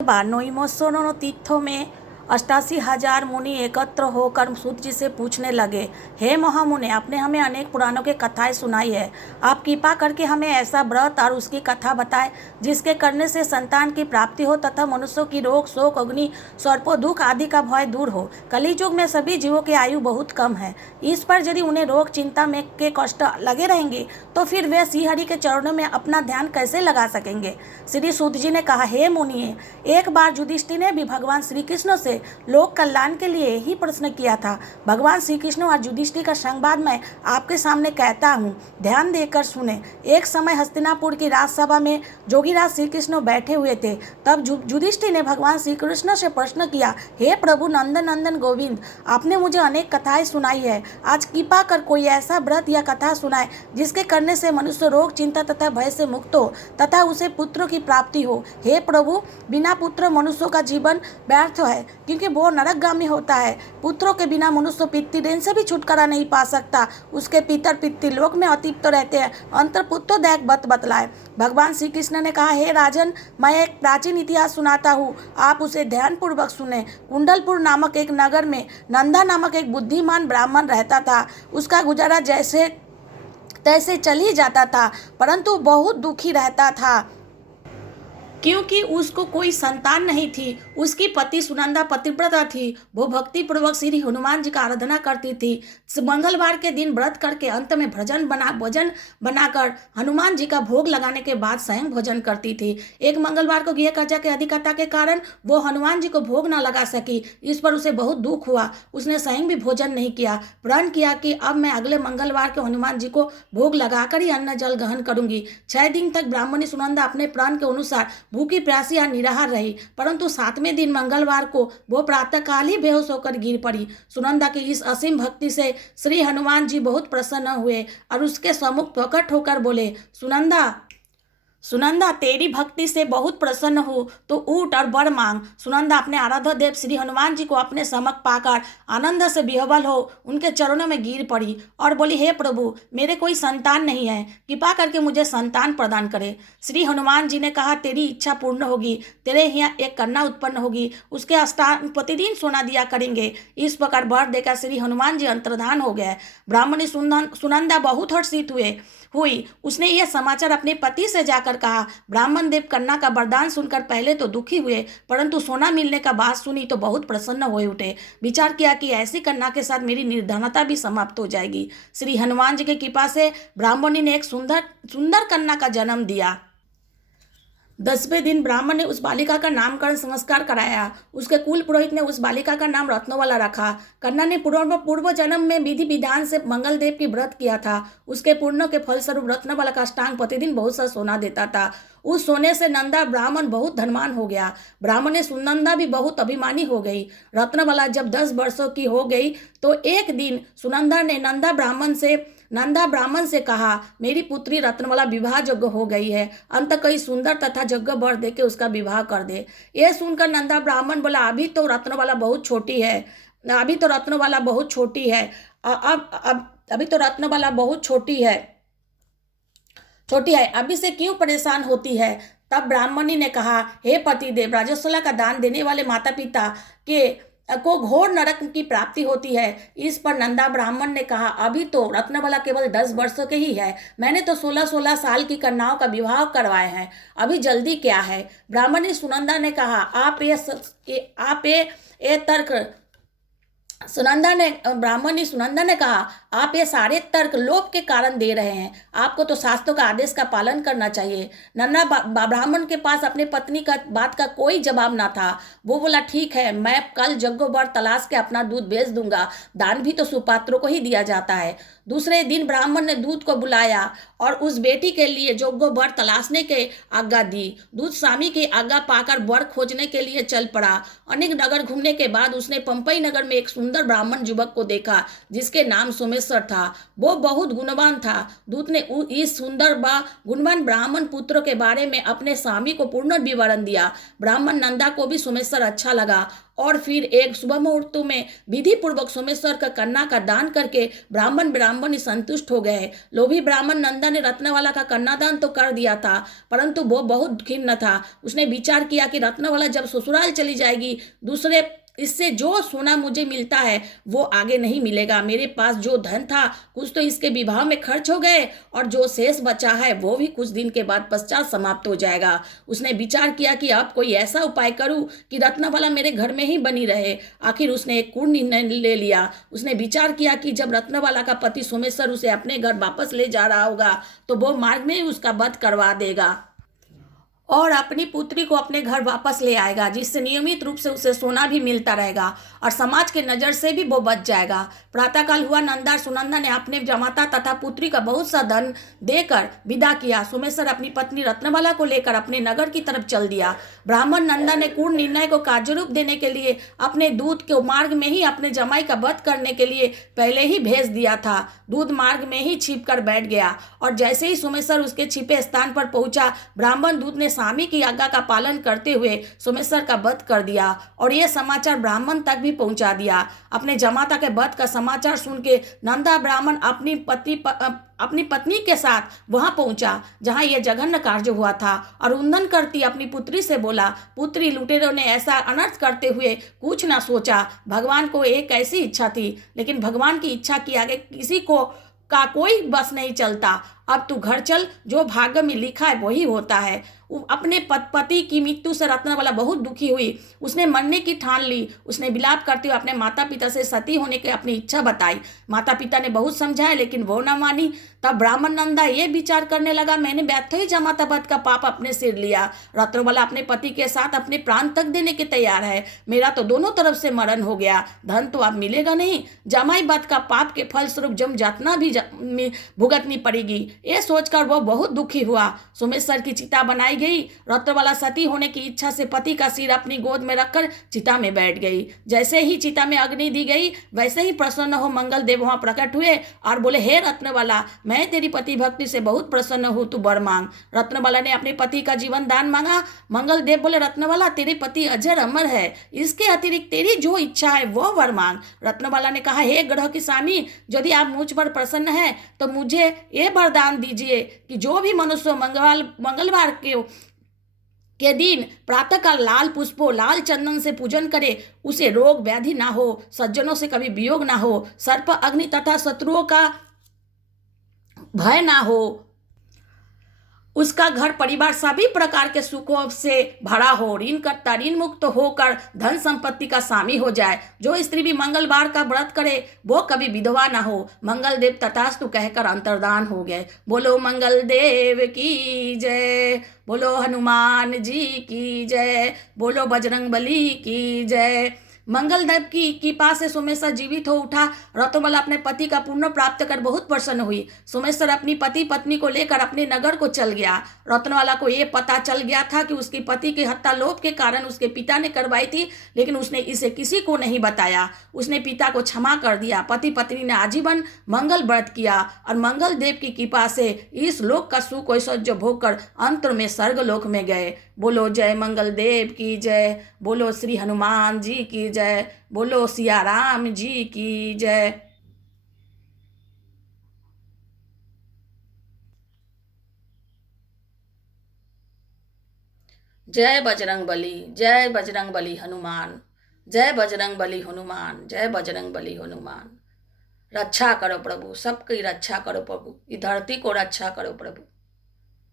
नोइमोसोनो तीर्थों में 88,000 मुनि एकत्र होकर सूत जी से पूछने लगे, हे महामुने, आपने हमें अनेक पुराणों की कथाएं सुनाई है। आप कृपा करके हमें ऐसा व्रत और उसकी कथा बताएं जिसके करने से संतान की प्राप्ति हो तथा मनुष्यों की रोग शोक अग्नि सर्पों दुख आदि का भय दूर हो। कलियुग में सभी जीवों की आयु बहुत कम है। इस पर यदि उन्हें रोग चिंता में के कष्ट लगे रहेंगे तो फिर वे श्रीहरि के चरणों में अपना ध्यान कैसे लगा सकेंगे। श्री सूत जी ने कहा, हे मुनि, एक बार युधिष्ठिर ने भी भगवान श्री कृष्ण से लोक कल्याण के लिए ही प्रश्न किया था। भगवान श्री कृष्ण और युधिष्ठिर का संवाद मैं आपके सामने कहता हूँ, ध्यान देकर सुने। एक समय हस्तिनापुर की राजसभा में जोगीराज श्री कृष्ण बैठे हुए थे। तब युधिष्ठिर ने भगवान श्री कृष्ण से प्रश्न किया, हे प्रभु नंदन नंदन गोविंद, आपने मुझे अनेक कथाएं सुनाई है। आज कृपा कर कोई ऐसा व्रत या कथा सुनाए जिसके करने से मनुष्य रोग चिंता तथा भय से मुक्त हो तथा उसे पुत्रों की प्राप्ति हो। हे प्रभु, बिना पुत्र मनुष्यों का जीवन व्यर्थ है, क्योंकि वो नरकगामी होता है। पुत्रों के बिना मनुष्य पितृऋण से भी छुटकारा नहीं पा सकता। उसके पितर पितृलोक में अतृप्त रहते हैं। अंतर पुत्रोदयक बत बतलाए। भगवान श्री कृष्ण ने कहा, हे राजन, मैं एक प्राचीन इतिहास सुनाता हूँ, आप उसे ध्यानपूर्वक सुने। कुंडलपुर नामक एक नगर में नंदा नामक एक बुद्धिमान ब्राह्मण रहता था। उसका गुजारा जैसे तैसे चल ही जाता था, परंतु बहुत दुखी रहता था क्योंकि उसको कोई संतान नहीं थी। उसकी पति सुनंदा पतिव्रता थी। वो भक्ति पूर्वक श्री हनुमान जी का आराधना करती थी। मंगलवार के दिन व्रत करके अंत में भोजन बनाकर हनुमान जी का भोग लगाने के बाद स्वयं भोजन करती थी। एक मंगलवार को गृह कर्जा के अधिकता के कारण वो हनुमान जी को भोग न लगा सकी। इस पर उसे बहुत दुख हुआ। उसने स्वयं भी भोजन नहीं किया। प्रण किया कि अब मैं अगले मंगलवार को हनुमान जी को भोग लगाकर ही अन्न जल ग्रहण करूंगी। 6 दिन तक ब्राह्मणी सुनंदा अपने प्रण के अनुसार भूखी प्यासी या निराहार रही, परंतु 7वें दिन मंगलवार को वो प्रातःकाल ही बेहोश होकर गिर पड़ी। सुनंदा की इस असीम भक्ति से श्री हनुमान जी बहुत प्रसन्न हुए और उसके सम्मुख प्रकट होकर बोले, सुनंदा, तेरी भक्ति से बहुत प्रसन्न हो तो उठ और वर मांग। सुनंदा अपने आराध्य देव श्री हनुमान जी को अपने समक्ष पाकर आनंद से विह्वल हो उनके चरणों में गिर पड़ी और बोली, हे प्रभु, मेरे कोई संतान नहीं है, कृपा करके मुझे संतान प्रदान करे। श्री हनुमान जी ने कहा, तेरी इच्छा पूर्ण होगी। तेरे यहाँ एक कन्या उत्पन्न होगी, उसके अष्टांग प्रतिदिन सोना दिया करेंगे। इस प्रकार वर देकर श्री हनुमान जी अंतर्धान हो गए। ब्राह्मणी सुनंदा बहुत हर्षित हुई। उसने यह समाचार अपने पति से जाकर कहा। ब्राह्मण देव कन्या का वरदान सुनकर पहले तो दुखी हुए, परंतु सोना मिलने का बात सुनी तो बहुत प्रसन्न हो उठे। विचार किया कि ऐसी कन्या के साथ मेरी निर्धनता भी समाप्त हो जाएगी। श्री हनुमान जी की कृपा से ब्राह्मणी ने एक सुंदर कन्या का जन्म दिया। 10वें दिन ब्राह्मण ने उस बालिका का नामकरण संस्कार कराया। उसके कुल पुरोहित ने उस बालिका का नाम रत्नवाला रखा। कन्या ने पूर्व जन्म में विधि विधान से मंगलदेव की व्रत किया था। उसके पुण्य के फलस्वरूप रत्नवाला का अष्टांग प्रतिदिन बहुत सा सोना देता था। उस सोने से नंदा ब्राह्मण बहुत धनवान हो गया। ब्राह्मण ने सुनंदा भी बहुत अभिमानी हो गई। रत्नवाला जब 10 वर्षों की हो गई तो एक दिन सुनंदा ने नंदा ब्राह्मण से कहा, मेरी पुत्री रत्नवाला विवाह योग्य हो गई है, अंत कई सुंदर तथा योग्य वर देके उसका विवाह कर दे। यह सुनकर नंदा ब्राह्मण बोला, अभी तो रत्नवाला बहुत छोटी है। अभी तो रत्नवाला बहुत छोटी है, अभी से क्यों परेशान होती है। तब ब्राह्मणी ने कहा, हे पतिदेव, राजस्वला का दान देने वाले माता पिता को घोर नरक की प्राप्ति होती है। इस पर नंदा ब्राह्मण ने कहा, अभी तो रत्नवाला केवल 10 वर्षों के ही है। मैंने तो 16-16 साल की कन्याओं का विवाह करवाए हैं, अभी जल्दी क्या है। ब्राह्मणी सुनंदा ने कहा, ब्राह्मणी सुनंदा ने कहा, आप ये सारे तर्क लोभ के कारण दे रहे हैं। आपको तो शास्त्रों का आदेश का पालन करना चाहिए। नन्ना ब्राह्मण के पास अपने पत्नी का बात का कोई जवाब ना था। वो बोला, ठीक है, मैं कल यज्ञोवर तलाश के अपना दूध बेच दूंगा। दान भी तो सुपात्रों को ही दिया जाता है। दूसरे दिन ब्राह्मण ने दूध को बुलाया और उस बेटी के लिए यज्ञोवर तलाशने के आज्ञा दी। दूध स्वामी की आज्ञा पाकर वर खोजने के लिए चल पड़ा। अनेक नगर घूमने के बाद उसने पंपई नगर में एक सुंदर ब्राह्मण युवक को देखा जिसके नाम सोमेश्वर था वो बहुत गुणवान था। दूत ने इस सुंदर व गुणवान ब्राह्मण पुत्र के बारे में अपने स्वामी को पूर्ण विवरण दिया। ब्राह्मण नंदा को भी सोमेश्वर अच्छा लगा और फिर एक शुभ मुहूर्त में विधि पूर्वक सोमेश्वर का कन्या का दान करके ब्राह्मणी संतुष्ट हो गए। लोभी ब्राह्मण नंदा ने रत्नवाला का कन्यादान तो कर दिया था, परंतु वो बहुत खिन्न था। उसने विचार किया कि रत्नवाला जब ससुराल चली जाएगी, दूसरे इससे जो सोना मुझे मिलता है वो आगे नहीं मिलेगा। मेरे पास जो धन था कुछ तो इसके विवाह में खर्च हो गए और जो शेष बचा है वो भी कुछ दिन के बाद पश्चात समाप्त हो जाएगा। उसने विचार किया कि अब कोई ऐसा उपाय करूं कि रत्नवाला मेरे घर में ही बनी रहे। आखिर उसने एक कूर्ण निर्णय ले लिया। उसने विचार किया कि जब रत्नवाला का पति सोमेश्वर उसे अपने घर वापस ले जा रहा होगा तो वो मार्ग में ही उसका वध करवा देगा और अपनी पुत्री को अपने घर वापस ले आएगा, जिससे नियमित रूप से उसे सोना भी मिलता रहेगा और समाज के नज़र से भी वो बच जाएगा। प्रातःकाल हुआ। नंदा और सुनंदा ने अपने जमाता तथा पुत्री का बहुत सा धन देकर विदा किया। सोमेश्वर अपनी पत्नी रत्नबाला को लेकर अपने नगर की तरफ चल दिया। ब्राह्मण नंदा ने कूर्ण निर्णय को कार्यरूप देने के लिए अपने दूत के मार्ग में ही अपने जमाई का वध करने के लिए पहले ही भेज दिया था। दूत मार्ग में ही छिप कर बैठ गया और जैसे ही सोमेश्वर उसके छिपे स्थान पर पहुंचा, ब्राह्मण दूत ने स्वामी की आज्ञा का पालन करते हुए सोमेश्वर का वध कर दिया और यह समाचार ब्राह्मण तक भी पहुंचा दिया। अपने जमाता के वध का समाचार सुन के नंदा ब्राह्मण अपनी पत्नी के साथ वहां पहुंचा जहां यह जघन्य कार्य हुआ था और रुंदन करती अपनी पुत्री से बोला, पुत्री, लुटेरों ने ऐसा अनर्थ करते हुए कुछ ना सोचा। भगवान को एक ऐसी इच्छा थी, लेकिन भगवान की इच्छा के आगे किसी का कोई बस नहीं चलता। अब तू घर चल, जो भाग्य में लिखा है वही होता है। अपने पति की मृत्यु से रत्नबाला बहुत दुखी हुई। उसने मरने की ठान ली। उसने विलाप करते हुए अपने माता पिता से सती होने की अपनी इच्छा बताई। माता पिता ने बहुत समझाया लेकिन वो ना मानी। तब ब्राह्मण नंदा ये विचार करने लगा, मैंने व्यर्थ ही जमाता वध का पाप अपने सिर लिया। रत्नबाला अपने पति के साथ अपने प्राण तक देने के तैयार है। मेरा तो दोनों तरफ से मरण हो गया, धन तो अब मिलेगा नहीं। जमाई वध का पाप के फलस्वरूप जम जातना भी भुगतनी पड़ेगी। ये सोचकर वह बहुत दुखी हुआ। सोमेश्वर की चिता बनाई गई। रत्नबाला सती होने की इच्छा से पति का सिर अपनी गोद में रखकर चिता में बैठ गई। जैसे ही चिता में अग्नि दी गई वैसे ही प्रसन्न हो मंगल देव वहां प्रकट हुए और बोले, हे रत्नबाला, मैं तेरी पति भक्ति से बहुत प्रसन्न हूं, तू वर मांग। रत्नबाला ने अपने पति का जीवन दान मांगा। मंगल देव बोले, रत्नबाला, तेरे पति अजर अमर है, इसके अतिरिक्त तेरी जो इच्छा है वो वर मांग। रत्नबाला ने कहा, हे ग्रह की स्वामी, यदि आप मुझ पर प्रसन्न हैं तो मुझे ये वरदान दीजिए कि जो भी मनुष्य मंगलवार के दिन प्रातःकाल लाल पुष्पों लाल चंदन से पूजन करे, उसे रोग व्याधि ना हो, सज्जनों से कभी वियोग ना हो, सर्प अग्नि तथा शत्रुओं का भय ना हो, उसका घर परिवार सभी प्रकार के सुखों से भरा हो, ऋण मुक्त होकर धन संपत्ति का स्वामी हो जाए। जो स्त्री भी मंगलवार का व्रत करे वो कभी विधवा ना हो। मंगल देव तथास्तु कहकर अंतर्धान हो गए। बोलो मंगल देव की जय, बोलो हनुमान जी की जय, बोलो बजरंगबली की जय। मंगल देव की कृपा से सोमेश्वर जीवित हो उठा। रत्नबाला अपने पति का पुण्य प्राप्त कर बहुत प्रसन्न हुई। सोमेश्वर अपनी पति पत्नी को लेकर अपने नगर को चल गया। रत्नबाला को यह पता चल गया था कि उसके पति की हत्या लोभ के कारण उसके पिता ने करवाई थी, लेकिन उसने इसे किसी को नहीं बताया। उसने पिता को क्षमा कर दिया। पति पत्नी ने आजीवन मंगल व्रत किया और मंगल देव की कृपा से इस लोक का सुख ऐश्वर्य भोग कर अंत में स्वर्ग लोक में गए। बोलो जय मंगल देव की जय, बोलो श्री हनुमान जी की जय, बोलो सिया राम जी की जय। जय बजरंगबली, जय बजरंगबली हनुमान, जय बजरंगबली हनुमान, जय बजरंगबली हनुमान। रक्षा करो प्रभु, सबकी रक्षा करो प्रभु, इस धरती को रक्षा करो प्रभु।